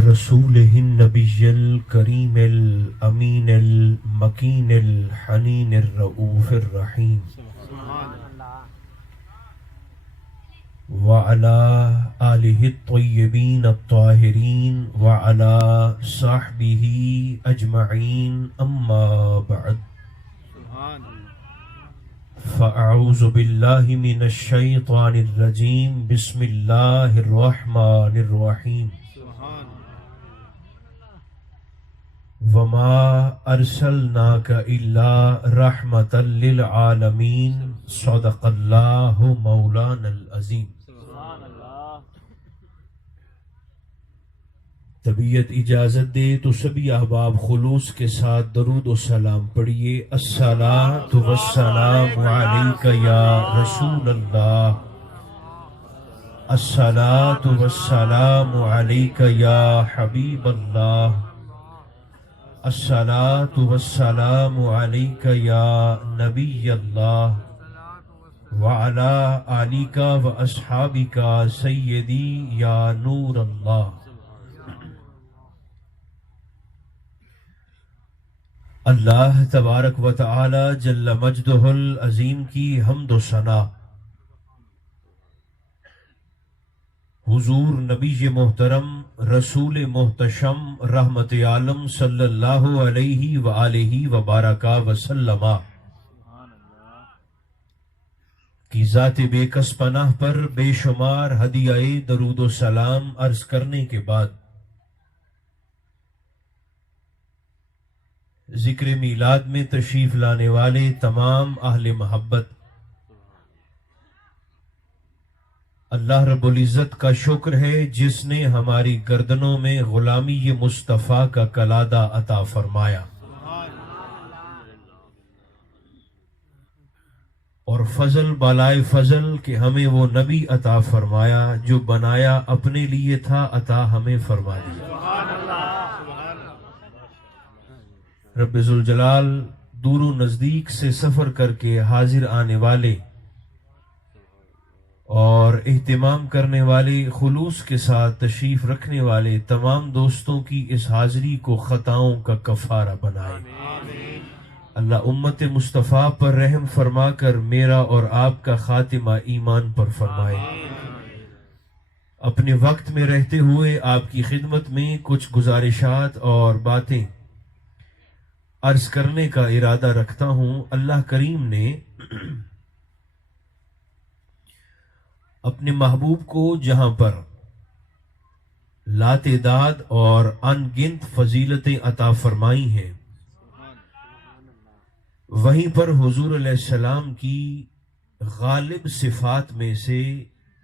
رسوله النبي الكريم الأمين المكين الحنين الرؤوف الرحيم وعلى آله الطيبين الطاهرين وعلى صحبه أجمعين أما بعد فأعوذ بالله من الشيطان الرجيم بسم الله الرحمن الرحيم وما أرسلناك إلا رحمة للعالمين صدق الله مولانا العظيم. طبیعت اجازت دے تو سبھی احباب خلوص کے ساتھ درود و سلام پڑھیے. الصلاۃ والسلام علیک یا رسول اللہ، الصلاۃ والسلام علیک یا حبیب اللہ، الصلاۃ والسلام علیک یا نبی اللہ وعلی آلک و اصحابک سیدی یا نور اللہ. اللہ تبارک و تعالی جل مجدہ العظیم کی حمد و ثنا حضور نبی محترم رسول محتشم رحمت عالم صلی اللہ علیہ وآلہ وبارک وسلم کی ذات بے کس پناہ پر بے شمار ہدیہ درود و سلام عرض کرنے کے بعد ذکر میلاد میں تشریف لانے والے تمام اہل محبت، اللہ رب العزت کا شکر ہے جس نے ہماری گردنوں میں غلامی مصطفیٰ کا کلادہ عطا فرمایا، اور فضل بالائے فضل کہ ہمیں وہ نبی عطا فرمایا جو بنایا اپنے لیے تھا، عطا ہمیں فرما دیا. رب ذوالجلال دور و نزدیک سے سفر کر کے حاضر آنے والے اور اہتمام کرنے والے، خلوص کے ساتھ تشریف رکھنے والے تمام دوستوں کی اس حاضری کو خطاؤں کا کفارہ بنائے. اللہ امت مصطفیٰ پر رحم فرما کر میرا اور آپ کا خاتمہ ایمان پر فرمائے. اپنے وقت میں رہتے ہوئے آپ کی خدمت میں کچھ گزارشات اور باتیں عرض کرنے کا ارادہ رکھتا ہوں. اللہ کریم نے اپنے محبوب کو جہاں پر لاتعداد اور ان گنت فضیلتیں عطا فرمائی ہیں، وہیں پر حضور علیہ السلام کی غالب صفات میں سے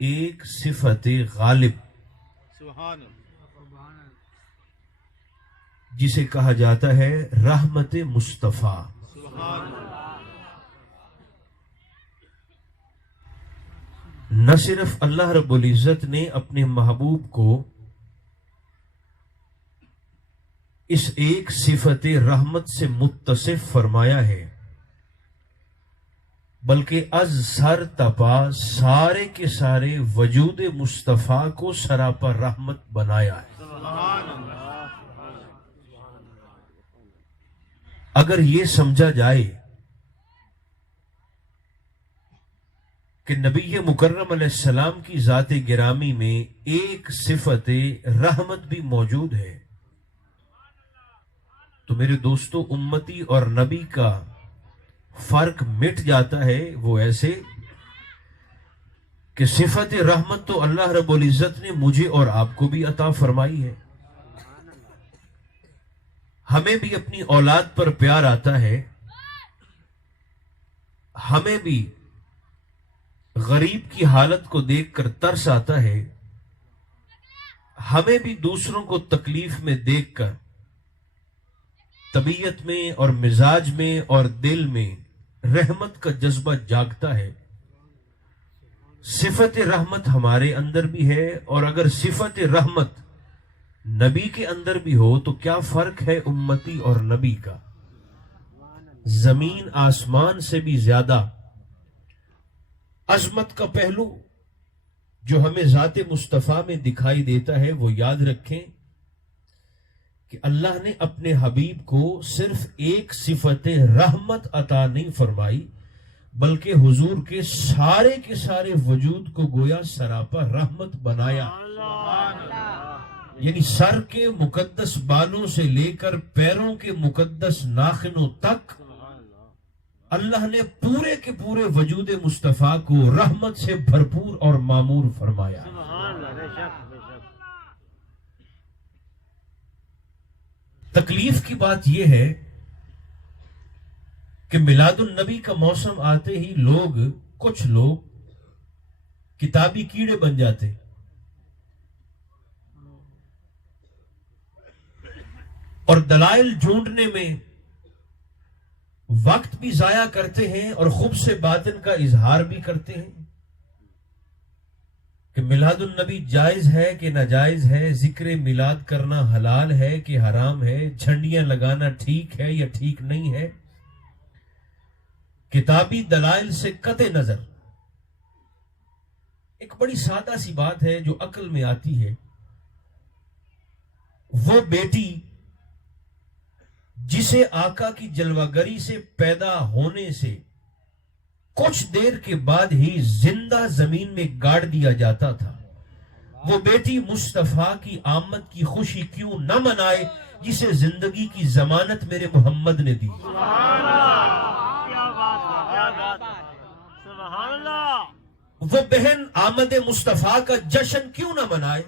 ایک صفت غالب جسے کہا جاتا ہے رحمت مصطفیٰ، نہ صرف اللہ رب العزت نے اپنے محبوب کو اس ایک صفت رحمت سے متصف فرمایا ہے، بلکہ از سر تپا سارے کے سارے وجود مصطفیٰ کو سراپا رحمت بنایا ہے. اگر یہ سمجھا جائے کہ نبی مکرم علیہ السلام کی ذات گرامی میں ایک صفت رحمت بھی موجود ہے، تو میرے دوستو امتی اور نبی کا فرق مٹ جاتا ہے. وہ ایسے کہ صفت رحمت تو اللہ رب العزت نے مجھے اور آپ کو بھی عطا فرمائی ہے. ہمیں بھی اپنی اولاد پر پیار آتا ہے، ہمیں بھی غریب کی حالت کو دیکھ کر ترس آتا ہے، ہمیں بھی دوسروں کو تکلیف میں دیکھ کر طبیعت میں اور مزاج میں اور دل میں رحمت کا جذبہ جاگتا ہے. صفت رحمت ہمارے اندر بھی ہے، اور اگر صفت رحمت نبی کے اندر بھی ہو تو کیا فرق ہے امتی اور نبی کا؟ زمین آسمان سے بھی زیادہ عظمت کا پہلو جو ہمیں ذات مصطفیٰ میں دکھائی دیتا ہے وہ یاد رکھیں کہ اللہ نے اپنے حبیب کو صرف ایک صفت رحمت عطا نہیں فرمائی، بلکہ حضور کے سارے وجود کو گویا سراپا رحمت بنایا. یعنی سر کے مقدس بالوں سے لے کر پیروں کے مقدس ناخنوں تک اللہ نے پورے کے پورے وجود مصطفیٰ کو رحمت سے بھرپور اور معمور فرمایا. تکلیف کی بات یہ ہے کہ میلاد النبی کا موسم آتے ہی کچھ لوگ کتابی کیڑے بن جاتے اور دلائل ڈھونڈنے میں وقت بھی ضائع کرتے ہیں اور خوب سے باطن کا اظہار بھی کرتے ہیں کہ میلاد النبی جائز ہے کہ ناجائز ہے، ذکر میلاد کرنا حلال ہے کہ حرام ہے، جھنڈیاں لگانا ٹھیک ہے یا ٹھیک نہیں ہے. کتابی دلائل سے قطع نظر ایک بڑی سادہ سی بات ہے جو عقل میں آتی ہے. وہ بیٹی جسے آقا کی جلوہ سے پیدا ہونے سے کچھ دیر کے بعد ہی زندہ زمین میں گاڑ دیا جاتا تھا، وہ بیٹی مصطفیٰ کی آمد کی خوشی کیوں نہ منائے جسے زندگی کی ضمانت میرے محمد نے دی. وہ بہن آمد مصطفیٰ کا جشن کیوں نہ منائے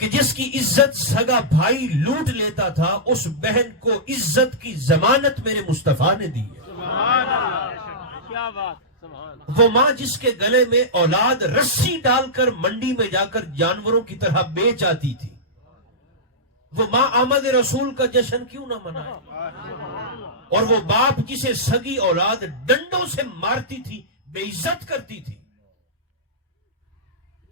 کہ جس کی عزت سگا بھائی لوٹ لیتا تھا، اس بہن کو عزت کی ضمانت میرے مصطفیٰ نے دی. وہ ماں جس کے گلے میں اولاد رسی ڈال کر منڈی میں جا کر جانوروں کی طرح بیچ آتی تھی، وہ ماں آمد رسول کا جشن کیوں نہ منائے. اور وہ باپ جسے سگی اولاد ڈنڈوں سے مارتی تھی، بے عزت کرتی تھی،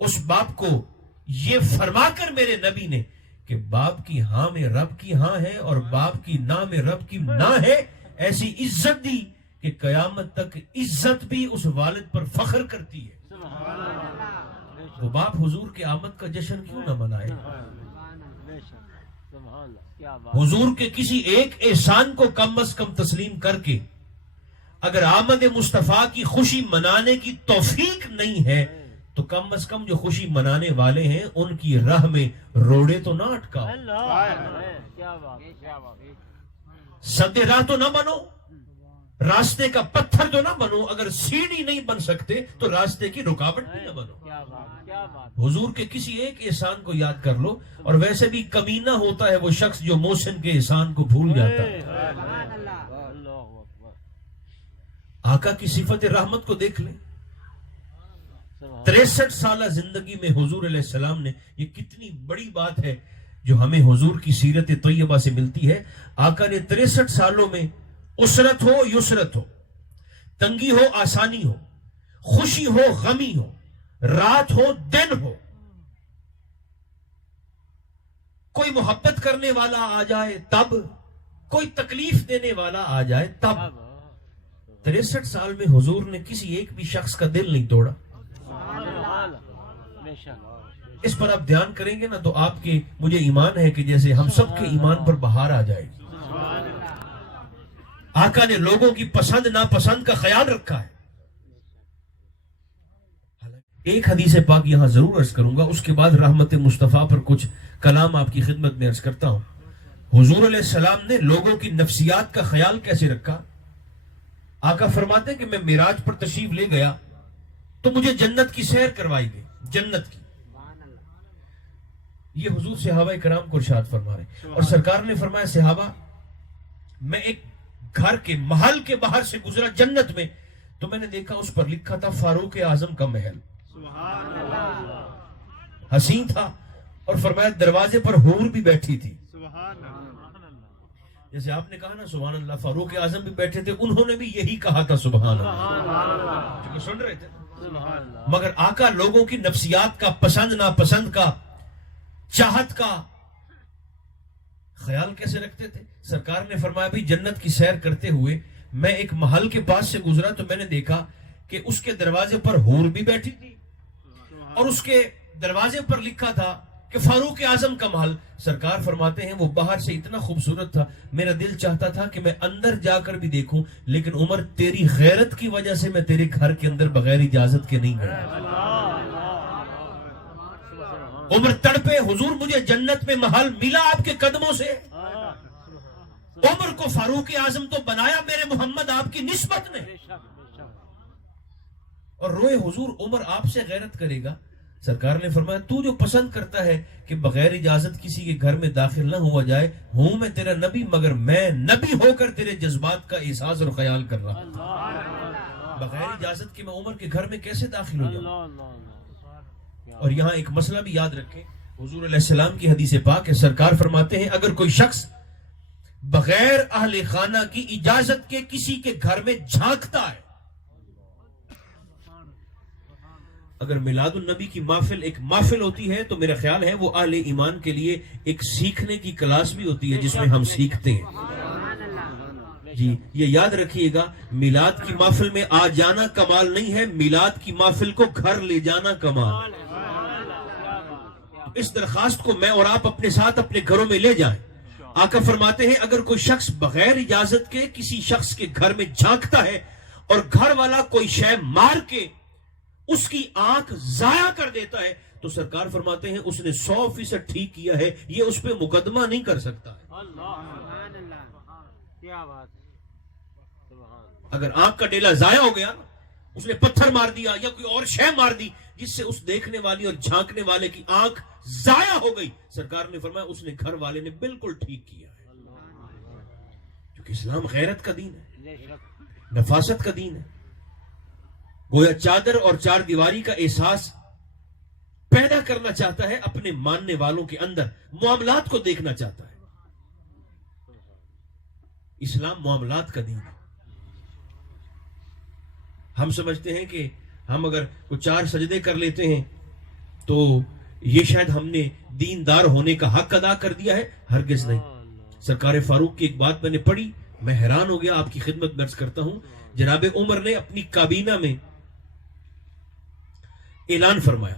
اس باپ کو یہ فرما کر میرے نبی نے کہ باپ کی ہاں میں رب کی ہاں ہے اور باپ کی نہ میں رب کی نہ ہے، ایسی عزت دی کہ قیامت تک عزت بھی اس والد پر فخر کرتی ہے. وہ باپ حضور کے آمد کا جشن کیوں نہ منائے؟ حضور کے کسی ایک احسان کو کم از کم تسلیم کر کے اگر آمد مصطفیٰ کی خوشی منانے کی توفیق نہیں ہے تو کم از کم جو خوشی منانے والے ہیں ان کی راہ میں روڑے تو نہ اٹکاؤ، سدے راہ تو نہ بنو، راستے کا پتھر تو نہ بنو. اگر سیڑھی نہیں بن سکتے تو راستے کی رکاوٹ بھی نہ بنو. حضور کے کسی ایک احسان کو یاد کر لو. اور ویسے بھی کمینہ ہوتا ہے وہ شخص جو محسن کے احسان کو بھول جاتا ہے. آقا کی صفت رحمت کو دیکھ لیں. 63 سالہ زندگی میں حضور علیہ السلام نے، یہ کتنی بڑی بات ہے جو ہمیں حضور کی سیرت طیبہ سے ملتی ہے. آقا نے 63 سالوں میں اسرت ہو یسرت ہو، تنگی ہو آسانی ہو، خوشی ہو غمی ہو، رات ہو دن ہو، کوئی محبت کرنے والا آ جائے تب، کوئی تکلیف دینے والا آ جائے تب، 63 سال میں حضور نے کسی ایک بھی شخص کا دل نہیں توڑا. اس پر آپ دھیان کریں گے نا تو آپ کے، مجھے ایمان ہے کہ جیسے ہم سب کے ایمان پر بہار آ جائے گی. آقا نے لوگوں کی پسند ناپسند کا خیال رکھا ہے. ایک حدیث پاک یہاں ضرور عرض کروں گا، اس کے بعد رحمت مصطفیٰ پر کچھ کلام آپ کی خدمت میں عرض کرتا ہوں. حضور علیہ السلام نے لوگوں کی نفسیات کا خیال کیسے رکھا؟ آقا فرماتے ہیں کہ میں معراج پر تشریف لے گیا تو مجھے جنت کی سیر کروائی گئی، جنت کی. یہ حضور صحابہ کرام کو ارشاد فرما رہے ہیں. اور سرکار نے فرمایا صحابہ، میں ایک گھر کے محل کے باہر سے گزرا جنت میں تو میں نے دیکھا اس پر لکھا تھا فاروق اعظم کا محل. حسین تھا اور فرمایا دروازے پر حور بھی بیٹھی تھی. جیسے آپ نے کہا نا سبحان اللہ، فاروق اعظم بھی بیٹھے تھے، انہوں نے بھی یہی کہا تھا سبحان اللہ، کیونکہ سن رہے تھے. مگر آقا لوگوں کی نفسیات کا، پسند ناپسند کا، چاہت کا خیال کیسے رکھتے تھے؟ سرکار نے فرمایا بھی جنت کی سیر کرتے ہوئے میں ایک محل کے پاس سے گزرا تو میں نے دیکھا کہ اس کے دروازے پر حور بھی بیٹھی تھی اور اس کے دروازے پر لکھا تھا کہ فاروق اعظم کا محل. سرکار فرماتے ہیں وہ باہر سے اتنا خوبصورت تھا, میرا دل چاہتا تھا کہ میں اندر جا کر بھی دیکھوں, لیکن عمر تیری غیرت کی وجہ سے میں تیرے گھر کے اندر بغیر اجازت کے نہیں گیا. عمر تڑپے, حضور مجھے جنت میں محل ملا آپ کے قدموں سے. عمر کو فاروق اعظم تو بنایا میرے محمد آپ کی نسبت نے. اور روئے حضور, عمر آپ سے غیرت کرے گا. سرکار نے فرمایا تو جو پسند کرتا ہے کہ بغیر اجازت کسی کے گھر میں داخل نہ ہوا جائے, ہوں میں تیرا نبی, مگر میں نبی ہو کر تیرے جذبات کا احساس اور خیال کر رہا ہوں. بغیر اجازت کے میں عمر کے گھر میں کیسے داخل ہو جاؤں؟ اور یہاں ایک مسئلہ بھی یاد رکھیں, حضور علیہ السلام کی حدیث پاک ہے, سرکار فرماتے ہیں اگر کوئی شخص بغیر اہل خانہ کی اجازت کے کسی کے گھر میں جھانکتا ہے, اگر میلاد النبی کی محفل ایک محفل ہوتی ہے تو میرا خیال ہے وہ اہل ایمان کے لیے ایک سیکھنے کی کلاس بھی ہوتی ہے جس میں ہم سیکھتے ہیں. جی یہ یاد رکھیے گا, میلاد کی محفل میں آ جانا کمال نہیں ہے, میلاد کی محفل کو گھر لے جانا کمال. اس درخواست کو میں اور آپ اپنے ساتھ اپنے گھروں میں لے جائیں. آقا فرماتے ہیں اگر کوئی شخص بغیر اجازت کے کسی شخص کے گھر میں جھانکتا ہے اور گھر والا کوئی شے مار کے اس کی آنکھ ضائع کر دیتا ہے, تو سرکار فرماتے ہیں اس نے 100% ٹھیک کیا ہے, یہ اس پہ مقدمہ نہیں کر سکتا ہے. اگر آنکھ کا ڈیلا ضائع ہو گیا, اس نے پتھر مار دیا یا کوئی اور شے مار دی جس سے اس دیکھنے والی اور جھانکنے والے کی آنکھ ضائع ہو گئی, سرکار نے فرمایا اس نے گھر والے نے بالکل ٹھیک کیا ہے. کیونکہ اسلام غیرت کا دین ہے, نفاست کا دین ہے. گویا چادر اور چار دیواری کا احساس پیدا کرنا چاہتا ہے, اپنے ماننے والوں کے اندر معاملات کو دیکھنا چاہتا ہے. اسلام معاملات کا دین ہے. ہم سمجھتے ہیں کہ ہم اگر وہ 4 سجدے کر لیتے ہیں تو یہ شاید ہم نے دیندار ہونے کا حق ادا کر دیا ہے. ہرگز نہیں. سرکار فاروق کی ایک بات میں نے پڑھی, میں حیران ہو گیا, آپ کی خدمت میں عرض کرتا ہوں. جناب عمر نے اپنی کابینہ میں اعلان فرمایا,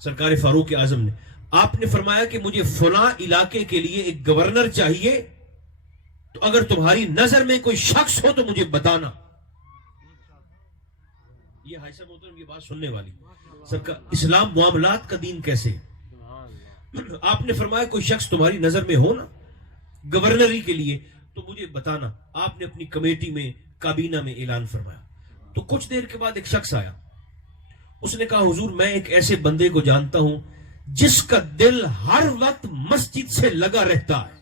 سرکار فاروق اعظم نے, آپ نے فرمایا کہ مجھے فلاں علاقے کے لیے ایک گورنر چاہیے, تو اگر تمہاری نظر میں کوئی شخص ہو تو مجھے بتانا. یہ حائشہ محترم یہ بات سننے والی, اسلام معاملات کا دین کیسے؟ آپ نے فرمایا کوئی شخص تمہاری نظر میں ہو نا گورنری کے لیے تو مجھے بتانا. آپ نے اپنی کمیٹی میں کابینہ میں اعلان فرمایا. تو کچھ دیر کے بعد ایک شخص آیا, اس نے کہا حضور میں ایک ایسے بندے کو جانتا ہوں جس کا دل ہر وقت مسجد سے لگا رہتا ہے,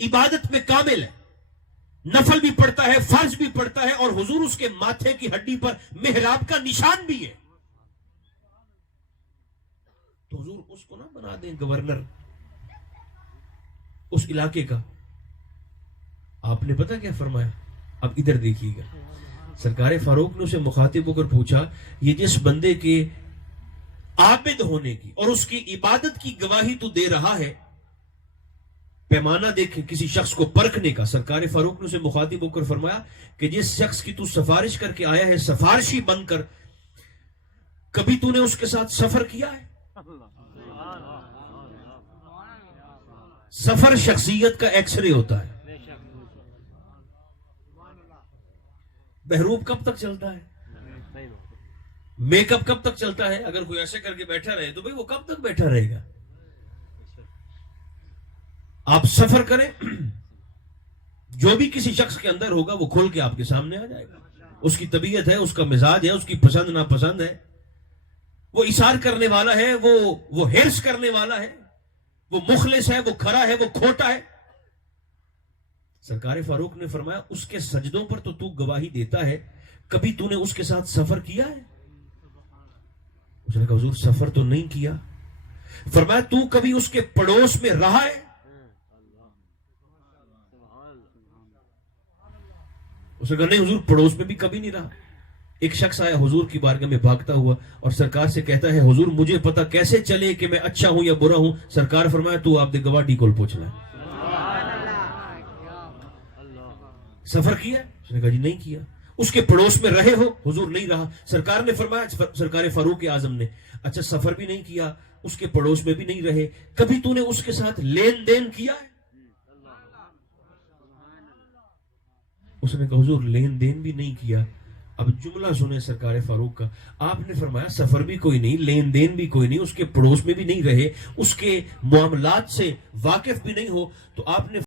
عبادت میں کامل ہے, نفل بھی پڑھتا ہے, فرض بھی پڑھتا ہے, اور حضور اس کے ماتھے کی ہڈی پر محراب کا نشان بھی ہے. تو حضور اس کو نہ بنا دیں گورنر اس علاقے کا. آپ نے پتا کیا فرمایا؟ اب ادھر دیکھیے گا. سرکار فاروق نے اسے مخاطب ہو کر پوچھا, یہ جس بندے کے عابد ہونے کی اور اس کی عبادت کی گواہی تو دے رہا ہے, پیمانہ دیکھیں کسی شخص کو پرکھنے کا. سرکار فاروق نے اسے مخاطب ہو کر فرمایا کہ جس شخص کی تو سفارش کر کے آیا ہے, سفارشی بن کر, کبھی تو نے اس کے ساتھ سفر کیا ہے؟ سفر شخصیت کا ایکس رے ہوتا ہے. بہروب کب تک چلتا ہے؟ میک اپ کب تک چلتا ہے؟ اگر کوئی ایسے کر کے بیٹھا رہے تو بھئی وہ کب تک بیٹھا رہے گا؟ آپ سفر کریں, جو بھی کسی شخص کے اندر ہوگا وہ کھل کے آپ کے سامنے آ جائے گا. اس کی طبیعت ہے, اس کا مزاج ہے, اس کی پسند ناپسند ہے, وہ اثار کرنے والا ہے, وہ ہرس کرنے والا ہے, وہ مخلص ہے, وہ کھرا ہے, وہ کھوٹا ہے. سرکار فاروق نے فرمایا اس کے سجدوں پر تو گواہی دیتا ہے, کبھی تو نے اس کے ساتھ سفر کیا ہے؟ اس نے کہا حضور سفر تو نہیں کیا. فرمایا تو کبھی اس کے پڑوس میں رہا ہے؟ اس نے کہا نہیں حضور پڑوس میں بھی کبھی نہیں رہا. ایک شخص آیا حضور کی بارگاہ میں بھاگتا ہوا اور سرکار سے کہتا ہے حضور مجھے پتا کیسے چلے کہ میں اچھا ہوں یا برا ہوں؟ سرکار فرمایا تو آپ دے گواٹی کول پوچھ لیں. سفر کیا؟ اس نے کہا جی نہیں کیا. اس کے پڑوس میں رہے ہو؟ حضور نہیں رہا. سرکار نے فرمایا, سرکار فاروق اعظم نے, اچھا سفر بھی نہیں کیا اس کے پڑوس میں بھی نہیں رہے، کبھی تو نے اس کے ساتھ لین دین کیا ہے؟ اس نے کہا حضور لین دین بھی نہیں کیا۔ اب جملہ سنیں سرکار فاروق کا، آپ نے فرمایا سفر بھی کوئی نہیں، لین دین بھی کوئی نہیں، اس کے پڑوس میں بھی نہیں رہے، اس کے معاملات سے واقف بھی نہیں ہو، تو آپ نے